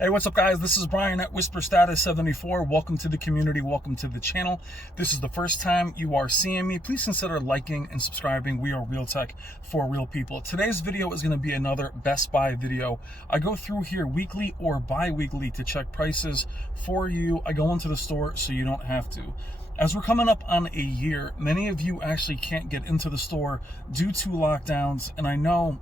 Hey, what's up, guys? This is Brian at Whisper Status 74. Welcome to the community. Welcome to the channel. This is the first time you are seeing me. Please consider liking and subscribing. We are real tech for real people. Today's video is going to be another Best Buy video. I go through here weekly or bi-weekly to check prices for you. I go into the store so you don't have to. As we're coming up on a year, many of you actually can't get into the store due to lockdowns, and I know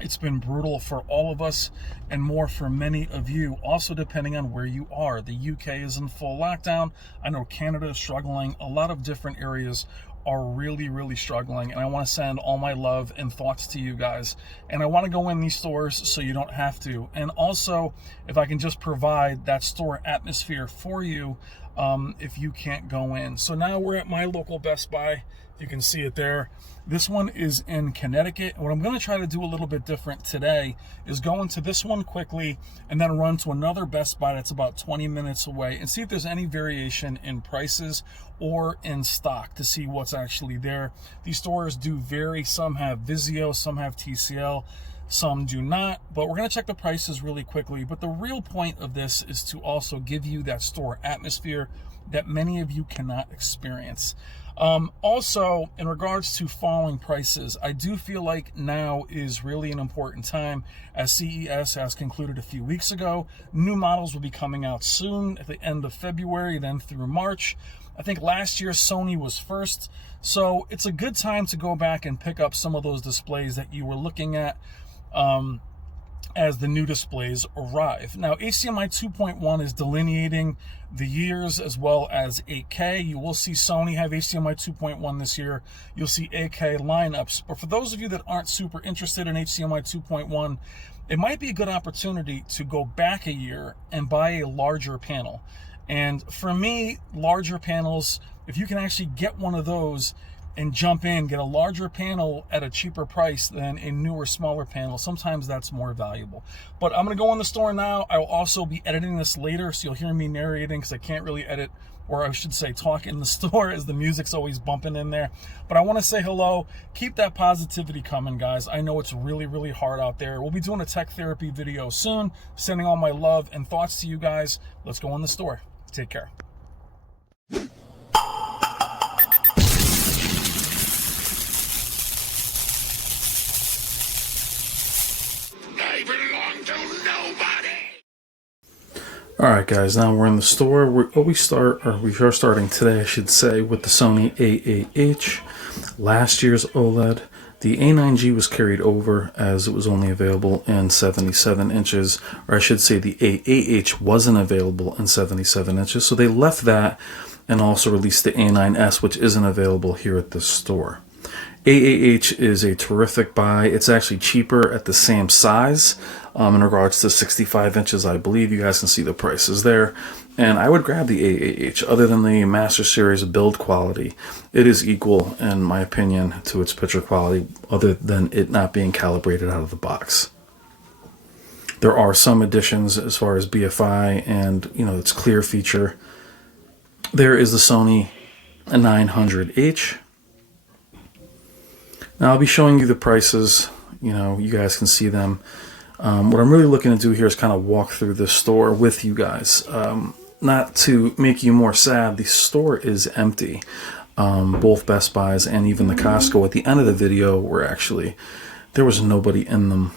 it's been brutal for all of us and more for many of you, also depending on where you are. The UK is in full lockdown. I know Canada is struggling. A lot of different areas are really struggling, and I want to send all my love and thoughts to you guys. And I want to go in these stores so you don't have to. And also, if I can just provide that store atmosphere for you, if you can't go in. So now we're at my local Best Buy. You can see it there. This one is in Connecticut. What I'm going to try to do a little bit different today is go into this one quickly and then run to another Best Buy that's about 20 minutes away and see if there's any variation in prices or in stock to see what's actually there. These stores do vary. Some have Vizio, some have TCL, some do not, but we're going to check the prices really quickly. But the real point of this is to also give you that store atmosphere that many of you cannot experience. Also, in regards to falling prices, I do feel like now is really an important time, as CES has concluded a few weeks ago. New models will be coming out soon at the end of February, then through March. I think last year Sony was first, so it's a good time to go back and pick up some of those displays that you were looking at as the new displays arrive. Now, HDMI 2.1 is delineating the years as well as 8K. You will see Sony have HDMI 2.1 this year. You'll see 8K lineups. But for those of you that aren't super interested in HDMI 2.1, it might be a good opportunity to go back a year and buy a larger panel. And for me, larger panels, if you can actually get one of those and jump in, get a larger panel at a cheaper price than a newer, smaller panel, sometimes that's more valuable. But I'm going to go in the store now. I will also be editing this later, so you'll hear me narrating because I can't really edit, or I should say talk in the store, as the music's always bumping in there. But I want to say hello. Keep that positivity coming, guys. I know it's really hard out there. We'll be doing a tech therapy video soon, sending all my love and thoughts to you guys. Let's go in the store. Take care. Alright, guys, now we're in the store. We are starting today, I should say, with the Sony A9g, last year's OLED. The A9g was carried over as it was only available in 77 inches, or I should say the A8h wasn't available in 77 inches, so they left that and also released the A9s, which isn't available here at the store. A8h is a terrific buy. It's actually cheaper at the same size in regards to 65 inches. I believe you guys can see the prices there. And I would grab the A8h. Other than the Master Series build quality, it is equal, in my opinion, to its picture quality, other than it not being calibrated out of the box. There are some additions as far as BFI and, its clear feature. There is the Sony A900H. Now I'll be showing you the prices, you guys can see them. What I'm really looking to do here is kind of walk through this store with you guys. Not to make you more sad, the store is empty. Both Best Buys and even the Costco at the end of the video there was nobody in them.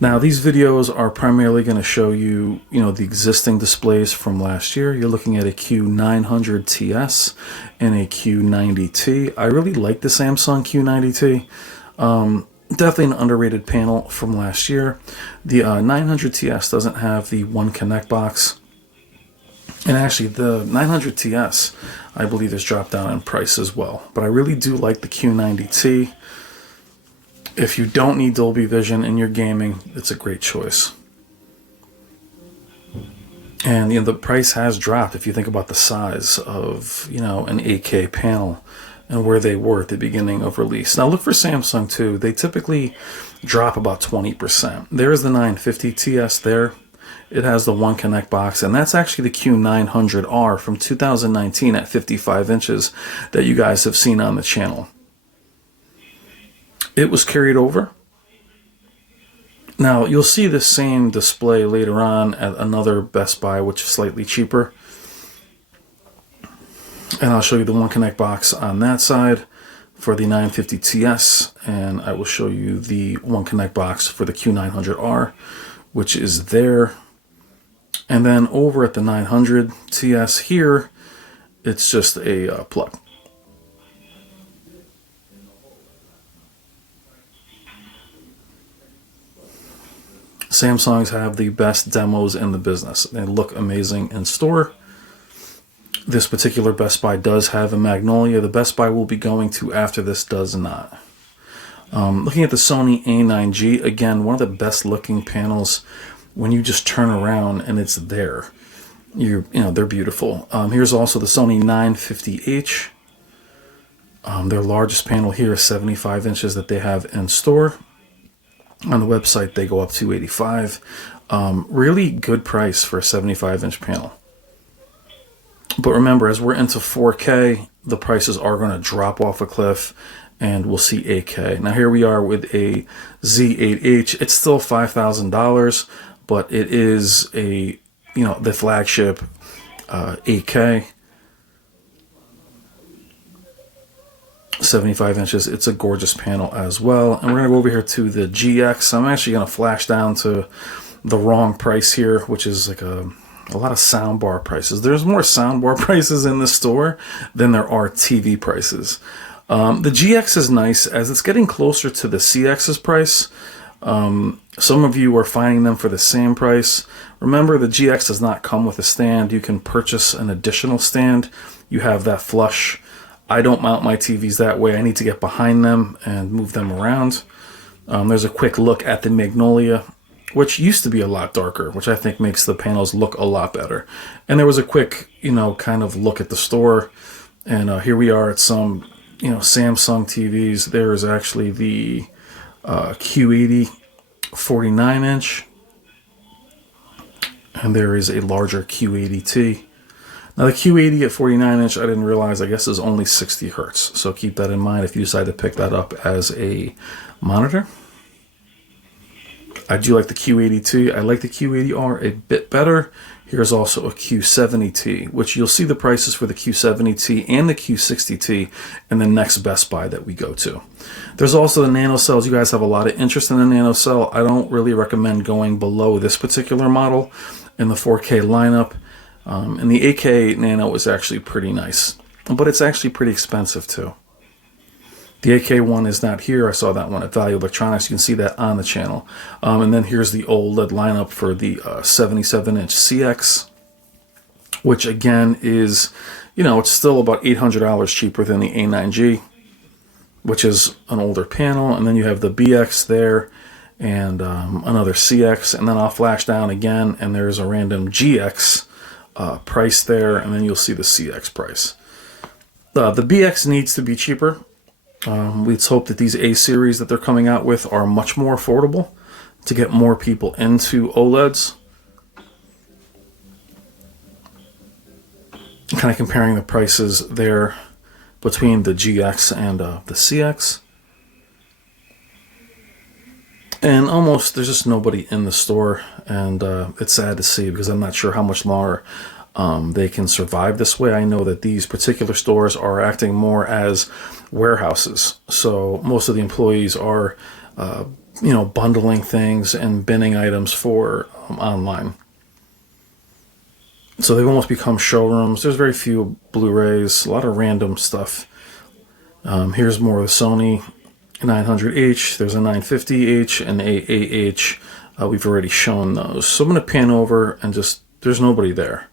Now these videos are primarily going to show you, the existing displays from last year. You're looking at a Q900 TS and a Q90T. I really like the Samsung Q90T. Definitely an underrated panel from last year. The 900 TS doesn't have the One Connect box. And actually the 900 TS, I believe, has dropped down in price as well. But I really do like the Q90T. If you don't need Dolby Vision in your gaming, it's a great choice. And the price has dropped if you think about the size of an 8K panel and where they were at the beginning of release. Now look for Samsung too. They typically drop about 20%. There's the 950 TS there. It has the One Connect box, and that's actually the Q900R from 2019 at 55 inches that you guys have seen on the channel. It was carried over. Now, you'll see the same display later on at another Best Buy, which is slightly cheaper. And I'll show you the One Connect box on that side for the 950 TS, and I will show you the One Connect box for the Q900R, which is there. And then over at the 900 TS here, it's just a plug. Samsungs have the best demos in the business. They look amazing in store. This particular Best Buy does have a Magnolia. The Best Buy we'll be going to after this does not. Looking at the Sony A9g, again, one of the best looking panels when you just turn around and it's there. You know, they're beautiful. Here's also the Sony 950H. Their largest panel here is 75 inches that they have in store. On the website, they go up to 85. Really good price for a 75-inch panel. But remember, as we're into 4K, the prices are going to drop off a cliff, and we'll see 8K. Now here we are with a Z8H. It's still $5,000, but it is a, you know, the flagship 8K, 75 inches. It's a gorgeous panel as well. And we're going to go over here to the GX. I'm actually going to flash down to the wrong price here, which is like a lot of soundbar prices. There's more soundbar prices in the store than there are TV prices. The GX is nice as it's getting closer to the CX's price. Some of you are finding them for the same price. Remember, the GX does not come with a stand. You can purchase an additional stand. You have that flush. I don't mount my TVs that way. I need to get behind them and move them around. There's a quick look at the Magnolia, which used to be a lot darker, which I think makes the panels look a lot better. And there was a quick, you know, kind of look at the store. And here we are at some, you know, Samsung TVs. There is actually the Q80 49-inch. And there is a larger Q80T. Now the Q80 at 49-inch, I didn't realize, I guess is only 60 hertz. So keep that in mind if you decide to pick that up as a monitor. I do like the Q80T. I like the Q80R a bit better. Here's also a Q70T, which you'll see the prices for the Q70T and the Q60T in the next Best Buy that we go to. There's also the nano cells. You guys have a lot of interest in the nano cell. I don't really recommend going below this particular model in the 4K lineup. And the 8K nano is actually pretty nice, but it's actually pretty expensive too. The 8K one is not here. I saw that one at Value Electronics. You can see that on the channel. And then here's the OLED lineup for the 77-inch CX, which again is, you know, it's still about $800 cheaper than the A9g, which is an older panel. And then you have the BX there and another CX. And then I'll flash down again, and there's a random GX price there. And then you'll see the CX price. The BX needs to be cheaper. Let's hope that these A series that they're coming out with are much more affordable to get more people into OLEDs. Kind of comparing the prices there between the GX and the CX. And almost there's just nobody in the store, and it's sad to see because I'm not sure how much longer they can survive this way. I know that these particular stores are acting more as warehouses, so most of the employees are you know, bundling things and binning items for online, so they've almost become showrooms. There's very few Blu-rays, a lot of random stuff. Here's more of the Sony A900H. There's a 950H and a AH. We've already shown those, so I'm going to pan over and just, there's nobody there.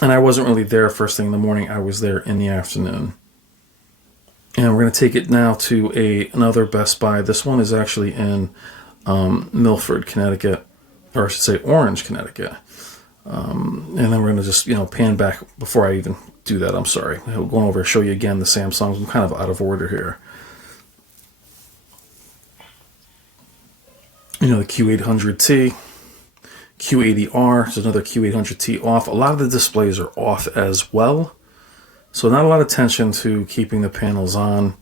And I wasn't really there first thing in the morning. I was there in the afternoon. And we're going to take it now to another Best Buy. This one is actually in Milford, Connecticut, or I should say Orange, Connecticut. And then we're going to just, you know, pan back before I even do that. I'm sorry. I'm going over to show you again the Samsungs. I'm kind of out of order here. You know, the Q800T. Q80R, there's another Q800T off. A lot of the displays are off as well, so not a lot of attention to keeping the panels on.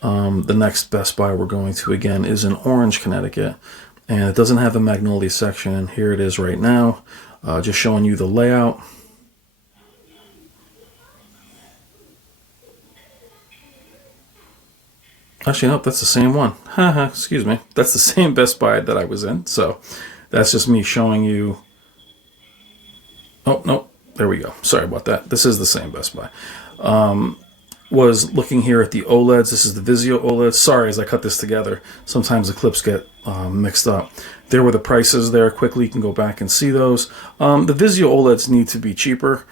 The next Best Buy we're going to, again, is in Orange, Connecticut. And it doesn't have a Magnolia section, and here it is right now. Just showing you the layout. Actually, nope, that's the same one. Excuse me. That's the same Best Buy that I was in. So that's just me showing you. Oh, no, there we go. Sorry about that. This is the same Best Buy. Was looking here at the OLEDs. This is the Vizio Oleds. Sorry, as I cut this together, sometimes the clips get mixed up. There were the prices there. Quickly, you can go back and see those. The Vizio Oleds need to be cheaper.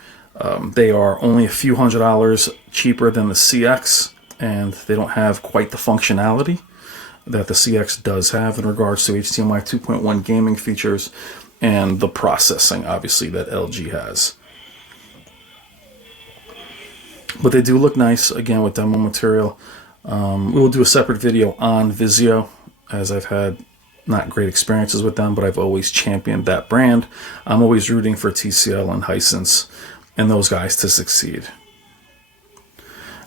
They are only a few $100s cheaper than the CX, and they don't have quite the functionality that the CX does have in regards to HDMI 2.1 gaming features and the processing, obviously, that LG has. But they do look nice, again, with demo material. We will do a separate video on Vizio, as I've had not great experiences with them, but I've always championed that brand. I'm always rooting for TCL and Hisense and those guys to succeed.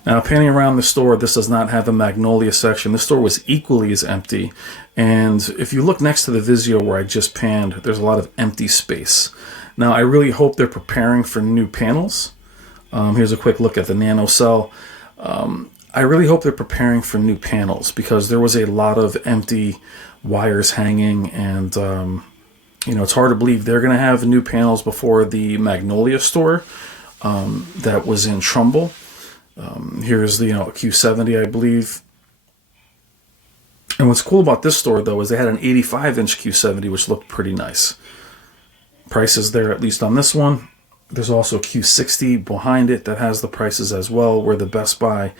Now, panning around the store, this does not have a Magnolia section. This store was equally as empty. And if you look next to the Vizio where I just panned, there's a lot of empty space. Now, I really hope they're preparing for new panels. Here's a quick look at the Nano Cell. I really hope they're preparing for new panels, because there was a lot of empty wires hanging, and you know, it's hard to believe they're going to have new panels before the Magnolia store that was in Trumbull. Here's the Q70, I believe. And what's cool about this store, though, is they had an 85-inch Q70, which looked pretty nice. Prices there, at least on this one. There's also Q60 behind it that has the prices as well, where the Best Buy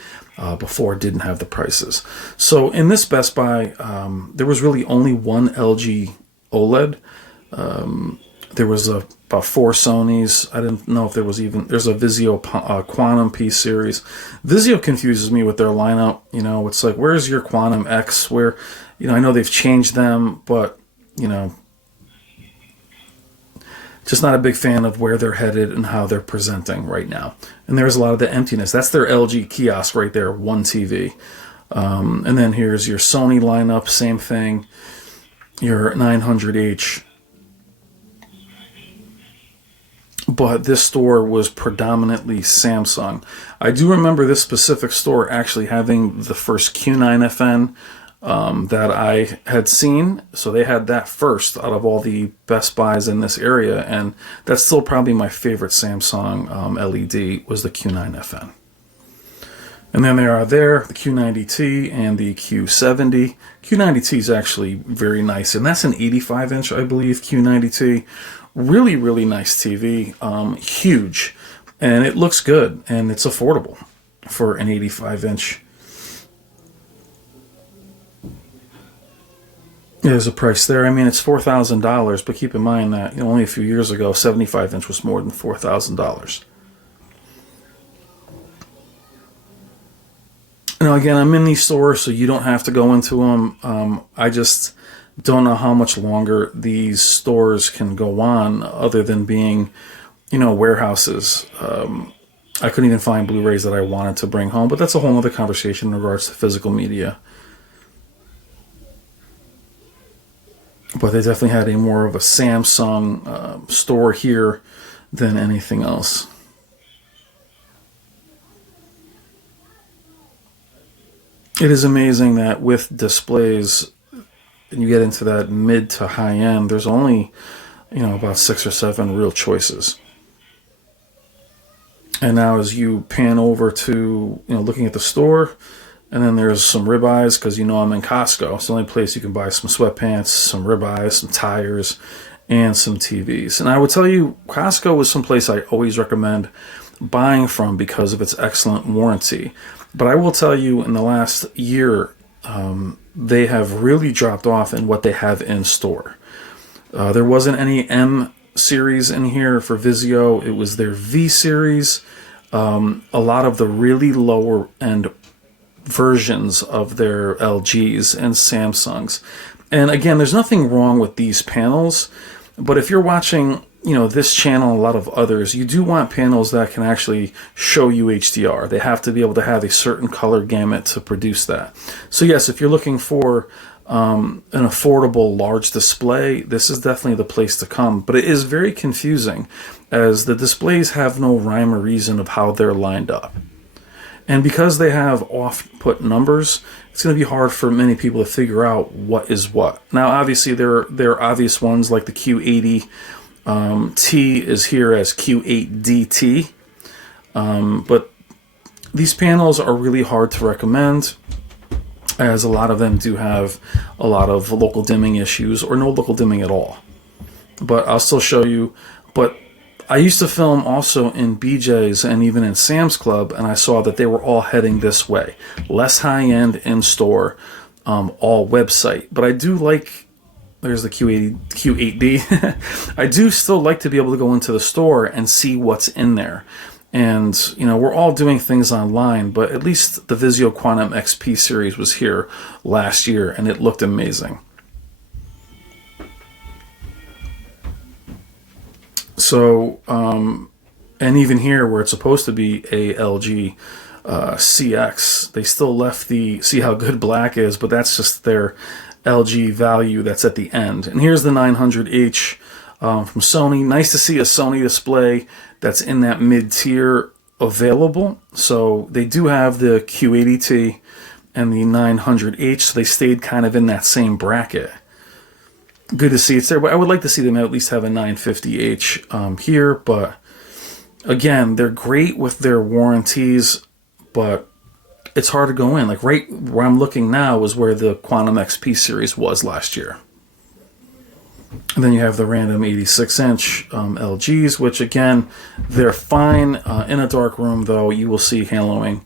before didn't have the prices. So in this Best Buy, there was really only one LG OLED. There was about 4 Sonys. I didn't know if there was even, there's a Vizio Quantum P series. Vizio confuses me with their lineup. You know, it's like, where's your Quantum X? Where, I know they've changed them, but, just not a big fan of where they're headed and how they're presenting right now. And there's a lot of the emptiness. That's their LG kiosk right there, one TV. And then here's your Sony lineup, same thing. Your 900H. But this store was predominantly Samsung. I do remember this specific store actually having the first Q9FN that I had seen. So they had that first out of all the Best Buys in this area, and that's still probably my favorite Samsung LED was the Q9FN. And then there are the Q90T and the Q70. Q90T is actually very nice, and that's an 85-inch, I believe, Q90T. Really, really nice TV, huge, and it looks good, and it's affordable for an 85-inch. There's a price there. I mean, it's $4,000, but keep in mind that only a few years ago, 75-inch was more than $4,000. Now, again, I'm in these stores, so you don't have to go into them. I just don't know how much longer these stores can go on, other than being, warehouses. I couldn't even find Blu-rays that I wanted to bring home, but that's a whole other conversation in regards to physical media. But they definitely had a more of a Samsung store here than anything else. It is amazing that with displays, and you get into that mid to high end, there's only, about 6 or 7 real choices. And now as you pan over to, looking at the store, and then there's some ribeyes, because I'm in Costco. It's the only place you can buy some sweatpants, some ribeyes, some tires, and some TVs. And I would tell you, Costco is someplace I always recommend buying from because of its excellent warranty. But I will tell you, in the last year, they have really dropped off in what they have in store. There wasn't any M series in here for Vizio. It was their V series. A lot of the really lower end versions of their LGs and Samsungs. And again, there's nothing wrong with these panels, but if you're watching you know, this channel and a lot of others, you do want panels that can actually show you HDR. They have to be able to have a certain color gamut to produce that. So yes, if you're looking for an affordable large display, this is definitely the place to come. But it is very confusing, as the displays have no rhyme or reason of how they're lined up. And because they have off-put numbers, it's going to be hard for many people to figure out what is what. Now, obviously, there are obvious ones like the Q80 T is here as Q8DT. But these panels are really hard to recommend, as a lot of them do have a lot of local dimming issues or no local dimming at all. But I'll still show you. But I used to film also in BJ's and even in Sam's Club, and I saw that they were all heading this way. Less high-end in-store, all website. But I do like, there's the Q8D. I do still like to be able to go into the store and see what's in there. And, you know, we're all doing things online, but at least the Vizio Quantum XP series was here last year, and it looked amazing. So, and even here where it's supposed to be a LG CX, they still left the, see how good black is, but that's just their LG value that's at the end. And here's the 900H from Sony. Nice to see a Sony display that's in that mid-tier available. So they do have the Q80T and the 900H, so they stayed kind of in that same bracket. Good to see it's there, but I would like to see them at least have a 950H here. But again, they're great with their warranties, but it's hard to go in. Like right where I'm looking now is where the Quantum XP series was last year. And then you have the random 86-inch LGs, which again, they're fine. In a dark room, though, you will see haloing.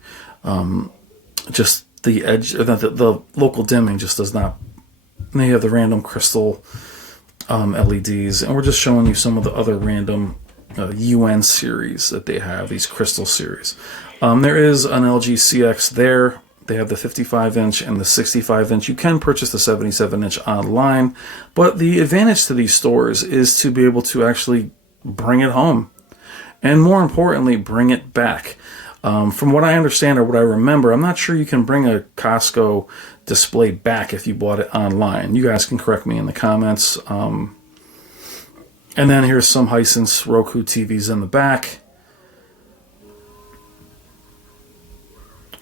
Just the edge, the local dimming just does not. And then you have the random crystal LEDs, and we're just showing you some of the other random UN series that they have, these crystal series. There is an LG CX there. They have the 55-inch and the 65-inch. You can purchase the 77-inch online, but the advantage to these stores is to be able to actually bring it home, and more importantly, bring it back. From what I understand or what I remember, I'm not sure you can bring a Costco display back if you bought it online. You guys can correct me in the comments. And then here's some Hisense Roku TVs in the back.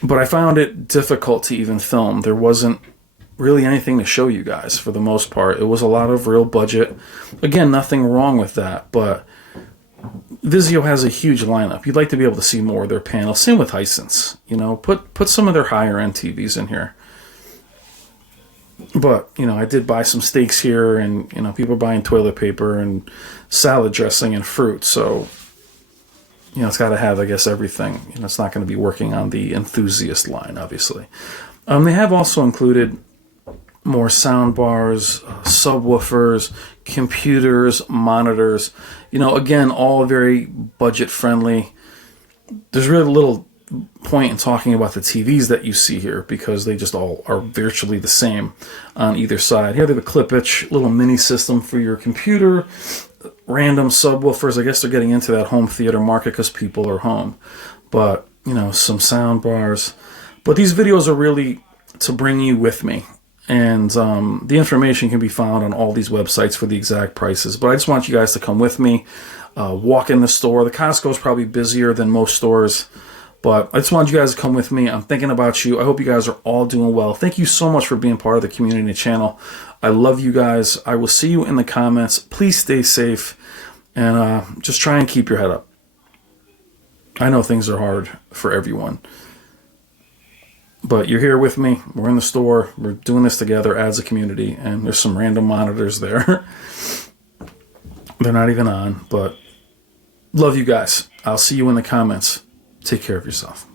But I found it difficult to even film. There wasn't really anything to show you guys for the most part. It was a lot of real budget. Again, nothing wrong with that, but Vizio has a huge lineup. You'd like to be able to see more of their panels. Same with Hisense. You know, put some of their higher end TVs in here. But, you know, I did buy some steaks here, and, you know, people are buying toilet paper and salad dressing and fruit. So, you know, it's got to have, I guess, everything. You know, it's not going to be working on the enthusiast line, obviously. They have also included more sound bars, subwoofers, computers, monitors. You know, again, all very budget friendly. There's really little point in talking about the TVs that you see here because they just all are virtually the same on either side. Here they have a clip-itch little mini system for your computer. Random subwoofers. I guess they're getting into that home theater market because people are home. But, you know, some sound bars. But these videos are really to bring you with me. And the information can be found on all these websites for the exact prices. But I just want you guys to come with me, walk in the store. The Costco is probably busier than most stores. But I just want you guys to come with me. I'm thinking about you. I hope you guys are all doing well. Thank you so much for being part of the community channel. I love you guys. I will see you in the comments. Please stay safe. And just try and keep your head up. I know things are hard for everyone. But you're here with me. We're in the store. We're doing this together as a community. And there's some random monitors there. They're not even on. But love you guys. I'll see you in the comments. Take care of yourself.